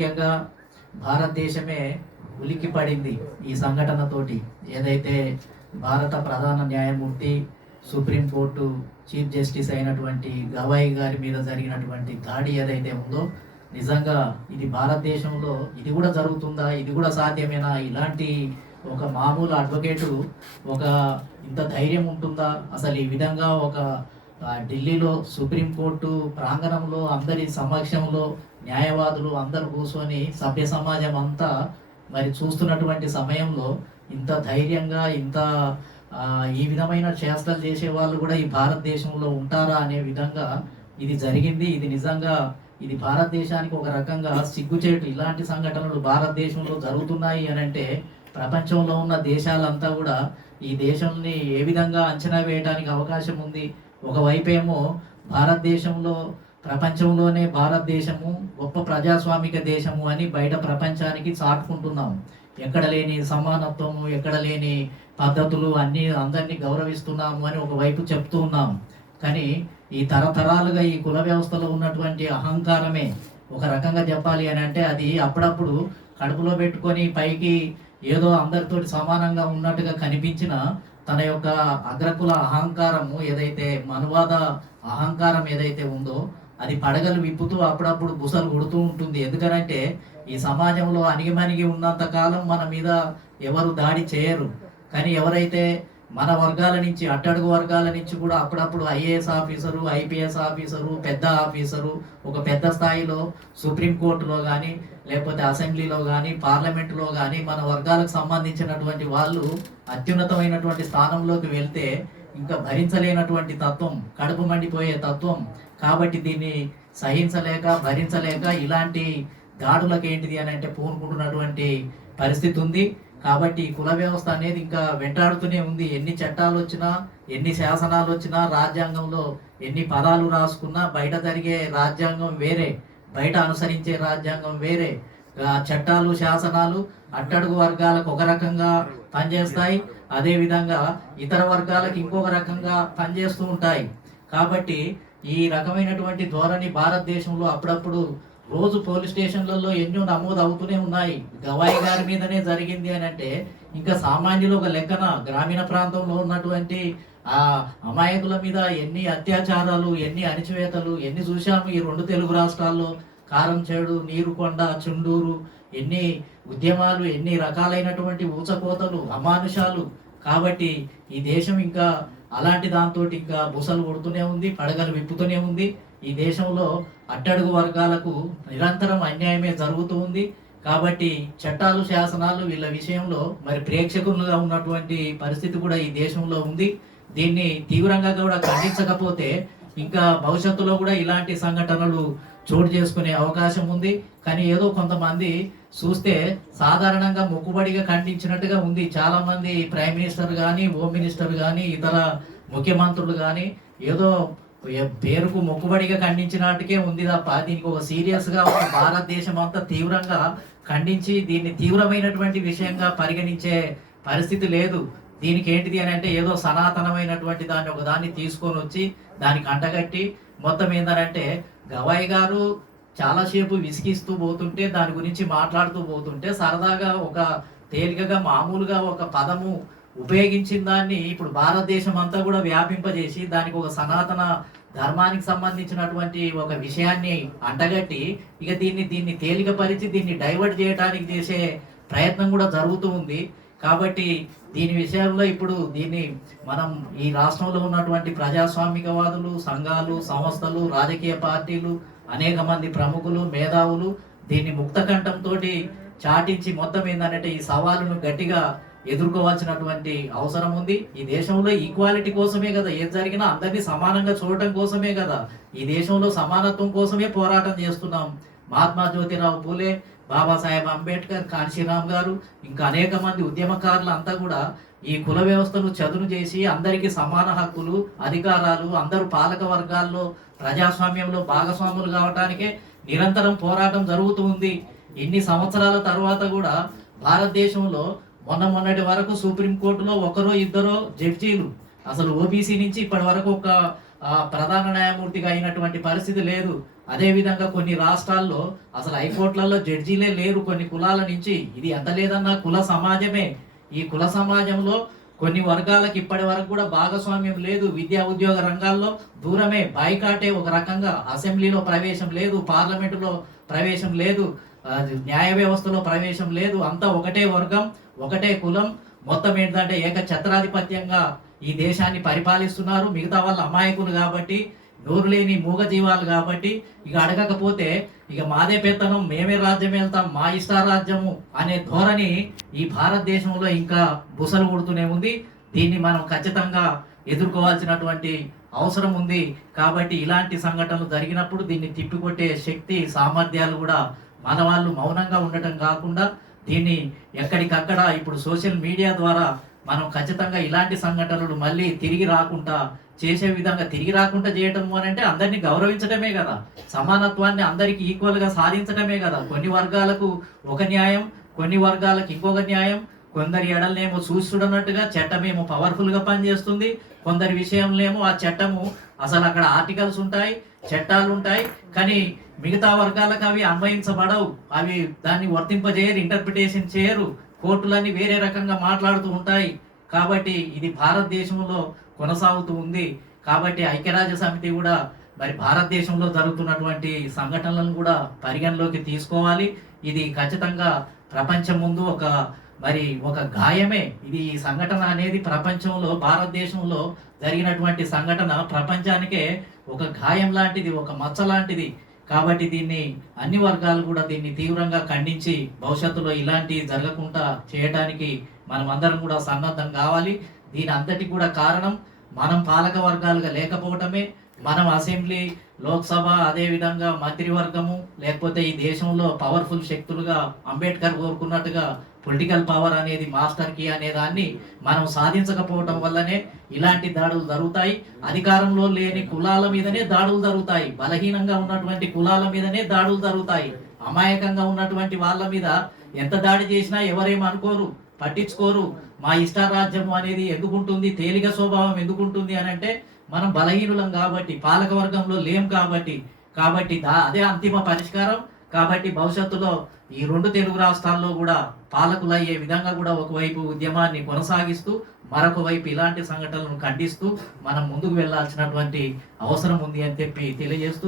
ముఖ్యంగా భారతదేశమే ఉలిక్కి పడింది ఈ సంఘటనతోటి. ఏదైతే భారత ప్రధాన న్యాయమూర్తి, సుప్రీంకోర్టు చీఫ్ జస్టిస్ అయినటువంటి గవాయి గారి మీద జరిగినటువంటి దాడి ఏదైతే ఉందో, నిజంగా ఇది భారతదేశంలో ఇది కూడా జరుగుతుందా, ఇది కూడా సాధ్యమేనా, ఇలాంటి ఒక మామూలు అడ్వకేటు ఒక ఇంత ధైర్యం ఉంటుందా, అసలు ఈ విధంగా ఒక ఢిల్లీలో సుప్రీంకోర్టు ప్రాంగణంలో అందరి సమక్షంలో న్యాయవాదులు అందరూ కూర్చొని సభ్య సమాజం అంతా మరి చూస్తున్నటువంటి సమయంలో ఇంత ధైర్యంగా ఇంత ఈ విధమైన చేష్టలు చేసే వాళ్ళు కూడా ఈ భారతదేశంలో ఉంటారా అనే విధంగా ఇది జరిగింది. ఇది నిజంగా ఇది భారతదేశానికి ఒక రకంగా సిగ్గుచేటు. ఇలాంటి సంఘటనలు భారతదేశంలో జరుగుతున్నాయి అని అంటే ప్రపంచంలో ఉన్న దేశాలంతా కూడా ఈ దేశాన్ని ఏ విధంగా అంచనా వేయడానికి అవకాశం ఉంది. ఒకవైపేమో భారతదేశంలో ప్రపంచంలోనే భారతదేశము గొప్ప ప్రజాస్వామిక దేశము అని బయట ప్రపంచానికి చాటుకుంటున్నాం. ఎక్కడ లేని సమానత్వము, ఎక్కడ లేని పద్ధతులు అన్నీ అందరినీ గౌరవిస్తున్నాము అని ఒకవైపు చెప్తూ ఉన్నాం. కానీ ఈ తరతరాలుగా ఈ కుల వ్యవస్థలో ఉన్నటువంటి అహంకారమే ఒక రకంగా చెప్పాలి అని అంటే అది అప్పుడప్పుడు కడుపులో పెట్టుకొని పైకి ఏదో అందరితోటి సమానంగా ఉన్నట్టుగా కనిపించిన తన యొక్క అగ్రకుల అహంకారము ఏదైతే మనువాద అహంకారం ఏదైతే ఉందో అది పడగలు విప్పుతూ అప్పుడప్పుడు బుసలు కొడుతూ ఉంటుంది. ఎందుకనంటే ఈ సమాజంలో అణిగిమణిగి ఉన్నంత కాలం మన మీద ఎవరు దాడి చేయరు. కానీ ఎవరైతే మన వర్గాల నుంచి అట్టడుగు వర్గాల నుంచి కూడా అప్పుడప్పుడు ఐఏఎస్ ఆఫీసరు, ఐపీఎస్ ఆఫీసరు, పెద్ద ఆఫీసరు, ఒక పెద్ద స్థాయిలో సుప్రీంకోర్టులో కానీ లేకపోతే అసెంబ్లీలో కానీ పార్లమెంటులో కానీ మన వర్గాలకు సంబంధించినటువంటి వాళ్ళు అత్యున్నతమైనటువంటి స్థానంలోకి వెళ్తే ఇంకా భరించలేనటువంటి తత్వం, కడుపు మండిపోయే తత్వం. కాబట్టి దీన్ని సహించలేక భరించలేక ఇలాంటి దాడులకు ఏంటిది అని అంటే పూనుకుంటున్నటువంటి పరిస్థితి ఉంది. కాబట్టి కుల వ్యవస్థ అనేది ఇంకా వెంటాడుతూనే ఉంది. ఎన్ని చట్టాలు వచ్చినా, ఎన్ని శాసనాలు వచ్చినా, రాజ్యాంగంలో ఎన్ని పదాలు రాసుకున్నా బయట జరిగే రాజ్యాంగం వేరే, బయట అనుసరించే రాజ్యాంగం వేరే. చట్టాలు శాసనాలు అట్టడుగు వర్గాలకు ఒక రకంగా పనిచేస్తాయి, అదేవిధంగా ఇతర వర్గాలకు ఇంకొక రకంగా పనిచేస్తూ ఉంటాయి. కాబట్టి ఈ రకమైనటువంటి ధోరణి భారతదేశంలో అప్పుడప్పుడు రోజు పోలీస్ స్టేషన్లలో ఎన్నో నమోదు అవుతూనే ఉన్నాయి. గవాయి గారి మీదనే జరిగింది అని అంటే ఇంకా సామాన్యులు ఒక లెక్కన గ్రామీణ ప్రాంతంలో ఉన్నటువంటి ఆ అమాయకుల మీద ఎన్ని అత్యాచారాలు, ఎన్ని అణిచివేతలు ఎన్ని చూశాము ఈ రెండు తెలుగు రాష్ట్రాల్లో. కారంచేడు, నీరుకొండ, చుండూరు, ఎన్ని ఉద్యమాలు, ఎన్ని రకాలైనటువంటి ఊచకోతలు, అమానుషాలు. కాబట్టి ఈ దేశం ఇంకా అలాంటి దాంతో ఇంకా బుసలు కొడుతూనే ఉంది, పడగలు విప్పుతూనే ఉంది. ఈ దేశంలో అట్టడుగు వర్గాలకు నిరంతరం అన్యాయమే జరుగుతూ ఉంది. కాబట్టి చట్టాలు శాసనాలు వీళ్ళ విషయంలో మరి ప్రేక్షకులుగా ఉన్నటువంటి పరిస్థితి కూడా ఈ దేశంలో ఉంది. దీన్ని తీవ్రంగా కూడా ఖండించకపోతే ఇంకా భవిష్యత్తులో కూడా ఇలాంటి సంఘటనలు చోటు చేసుకునే అవకాశం ఉంది. కానీ ఏదో కొంతమంది చూస్తే సాధారణంగా మొక్కుబడిగా ఖండించినట్టుగా ఉంది. చాలా మంది ప్రైమ్ మినిస్టర్ కానీ, హోమ్ మినిస్టర్ కానీ, ఇతర ముఖ్యమంత్రులు కానీ ఏదో పేరుకు మొక్కుబడిగా ఖండించినట్టుకే ఉంది తప్ప దీనికి ఒక సీరియస్గా ఒక భారతదేశం అంతా తీవ్రంగా ఖండించి దీన్ని తీవ్రమైనటువంటి విషయంగా పరిగణించే పరిస్థితి లేదు. దీనికి ఏంటిది అని అంటే ఏదో సనాతనమైనటువంటి దాన్ని ఒక దాన్ని తీసుకొని వచ్చి దానికి అంటగట్టి మొత్తం ఏంటంటే గవాయి గారు చాలాసేపు విసిగిస్తూ పోతుంటే దాని గురించి మాట్లాడుతూ పోతుంటే సరదాగా ఒక తేలికగా మామూలుగా ఒక పదము ఉపయోగించిన దాన్ని ఇప్పుడు భారతదేశం అంతా కూడా వ్యాపింపజేసి దానికి ఒక సనాతన ధర్మానికి సంబంధించినటువంటి ఒక విషయాన్ని అంటగట్టి ఇక దీన్ని తేలికపరిచి దీన్ని డైవర్ట్ చేయడానికి చేసే ప్రయత్నం కూడా జరుగుతూ ఉంది. కాబట్టి దీని విషయంలో ఇప్పుడు దీన్ని మనం ఈ రాష్ట్రంలో ఉన్నటువంటి ప్రజాస్వామికవాదులు, సంఘాలు, సంస్థలు, రాజకీయ పార్టీలు, అనేక మంది ప్రముఖులు, మేధావులు దీన్ని ముక్త కంఠంతో చాటించి మొత్తం ఏంటంటే ఈ సవాలును గట్టిగా ఎదుర్కోవాల్సినటువంటి అవసరం ఉంది. ఈ దేశంలో ఈక్వాలిటీ కోసమే కదా ఏది జరిగినా అందరినీ సమానంగా చూడటం కోసమే కదా, ఈ దేశంలో సమానత్వం కోసమే పోరాటం చేస్తున్నాం. మహాత్మా జ్యోతిరావు పూలే, బాబాసాహెబ్ అంబేద్కర్, కాన్షీరామ్ గారు ఇంకా అనేక మంది ఉద్యమకారులు అంతా కూడా ఈ కుల వ్యవస్థను చదును చేసి అందరికీ సమాన హక్కులు, అధికారాలు, అందరూ పాలక వర్గాల్లో ప్రజాస్వామ్యంలో భాగస్వాములు కావటానికే నిరంతరం పోరాటం జరుగుతూ ఉంది. ఇన్ని సంవత్సరాల తర్వాత కూడా భారతదేశంలో మొన్నటి వరకు సుప్రీంకోర్టులో ఒకరో ఇద్దరో జడ్జీలు, అసలు ఓబీసీ నుంచి ఇప్పటి వరకు ఒక ప్రధాన న్యాయమూర్తిగా అయినటువంటి పరిస్థితి లేదు. అదేవిధంగా కొన్ని రాష్ట్రాల్లో అసలు హైకోర్టులలో జడ్జీలే లేరు కొన్ని కులాల నుంచి. ఇది ఎంత లేదన్నా కుల సమాజమే. ఈ కుల సమాజంలో కొన్ని వర్గాలకు ఇప్పటి వరకు కూడా భాగస్వామ్యం లేదు. విద్యా ఉద్యోగ రంగాల్లో దూరమే, బాయ్కాటే ఒక రకంగా. అసెంబ్లీలో ప్రవేశం లేదు, పార్లమెంటులో ప్రవేశం లేదు, న్యాయ వ్యవస్థలో ప్రవేశం లేదు. అంతా ఒకటే వర్గం, ఒకటే కులం. మొత్తం ఏంటంటే ఏకఛత్రాధిపత్యంగా ఈ దేశాన్ని పరిపాలిస్తున్నారు. మిగతా వాళ్ళు అమాయకులు కాబట్టి, నోరు లేని మూగజీవాలు కాబట్టి ఇక అడగకపోతే ఇక మాదే పెత్తనం, మేమే రాజ్యం వెళ్తాం, మా ఇష్టారాజ్యము అనే ధోరణి ఈ భారతదేశంలో ఇంకా బుసలు కొడుతూనే ఉంది. దీన్ని మనం ఖచ్చితంగా ఎదుర్కోవాల్సినటువంటి అవసరం ఉంది. కాబట్టి ఇలాంటి సంఘటనలు జరిగినప్పుడు దీన్ని తిప్పికొట్టే శక్తి, సామర్థ్యాలు కూడా మన వాళ్ళు మౌనంగా ఉండటం కాకుండా దీన్ని ఎక్కడికక్కడ ఇప్పుడు సోషల్ మీడియా ద్వారా మనం ఖచ్చితంగా ఇలాంటి సంఘటనలు మళ్ళీ తిరిగి రాకుండా చేసే విధంగా, తిరిగి రాకుండా చేయటం అని అంటే అందరినీ గౌరవించడమే కదా, సమానత్వాన్ని అందరికీ ఈక్వల్గా సాధించడమే కదా. కొన్ని వర్గాలకు ఒక న్యాయం, కొన్ని వర్గాలకు ఇంకొక న్యాయం. కొందరి ఎడలనేమో చూస్తున్నట్టుగా చట్టమేమో పవర్ఫుల్గా పనిచేస్తుంది, కొందరి విషయంలో ఆ చట్టము అసలు అక్కడ ఆర్టికల్స్ ఉంటాయి, చట్టాలు ఉంటాయి, కానీ మిగతా వర్గాలకు అవి అన్వయించబడవు, అవి దాన్ని వర్తింపజేయరు, ఇంటర్ప్రిటేషన్ చేయరు. కోర్టులన్నీ వేరే రకంగా మాట్లాడుతూ ఉంటాయి. కాబట్టి ఇది భారతదేశంలో కొనసాగుతూ ఉంది. కాబట్టి ఐక్యరాజ్య సమితి కూడా మరి భారతదేశంలో జరుగుతున్నటువంటి సంఘటనలను కూడా పరిగణలోకి తీసుకోవాలి. ఇది ఖచ్చితంగా ప్రపంచం ముందు ఒక గాయమే. ఇది ఈ సంఘటన అనేది ప్రపంచంలో, భారతదేశంలో జరిగినటువంటి సంఘటన ప్రపంచానికే ఒక గాయం లాంటిది, ఒక మచ్చ లాంటిది. కాబట్టి దీన్ని అన్ని వర్గాలు కూడా దీన్ని తీవ్రంగా ఖండించి భవిష్యత్తులో ఇలాంటివి జరగకుండా చేయడానికి మనం అందరం కూడా సన్నద్ధం కావాలి. దీని అంతటి కూడా కారణం మనం పాలక వర్గాలుగా లేకపోవటమే. మనం అసెంబ్లీ, లోక్సభ, అదేవిధంగా మంత్రివర్గము, లేకపోతే ఈ దేశంలో పవర్ఫుల్ శక్తులుగా అంబేద్కర్ కోరుకున్నట్టుగా పొలిటికల్ పవర్ అనేది మాస్టర్ కీ అనే దాన్ని మనం సాధించకపోవటం వల్లనే ఇలాంటి దాడులు జరుగుతాయి. అధికారంలో లేని కులాల మీదనే దాడులు జరుగుతాయి, బలహీనంగా ఉన్నటువంటి కులాల మీదనే దాడులు జరుగుతాయి. అమాయకంగా ఉన్నటువంటి వాళ్ళ మీద ఎంత దాడి చేసినా ఎవరేమనుకోరు, పట్టించుకోరు. మా ఇష్టారాజ్యము అనేది ఎందుకుంటుంది, తేలిక స్వభావం ఎందుకుంటుంది అని అంటే మనం బలహీనులం కాబట్టి, పాలక వర్గంలో లేం కాబట్టి అదే అంతిమ పరిష్కారం. కాబట్టి భవిష్యత్తులో ఈ 2 తెలుగు రాష్ట్రాల్లో కూడా పాలకులయ్యే విధంగా కూడా ఒకవైపు ఉద్యమాన్ని కొనసాగిస్తూ, మరొక వైపు ఇలాంటి సంఘటనలను ఖండిస్తూ మనం ముందుకు వెళ్లాల్సినటువంటి అవసరం ఉంది అని చెప్పి తెలియజేస్తూ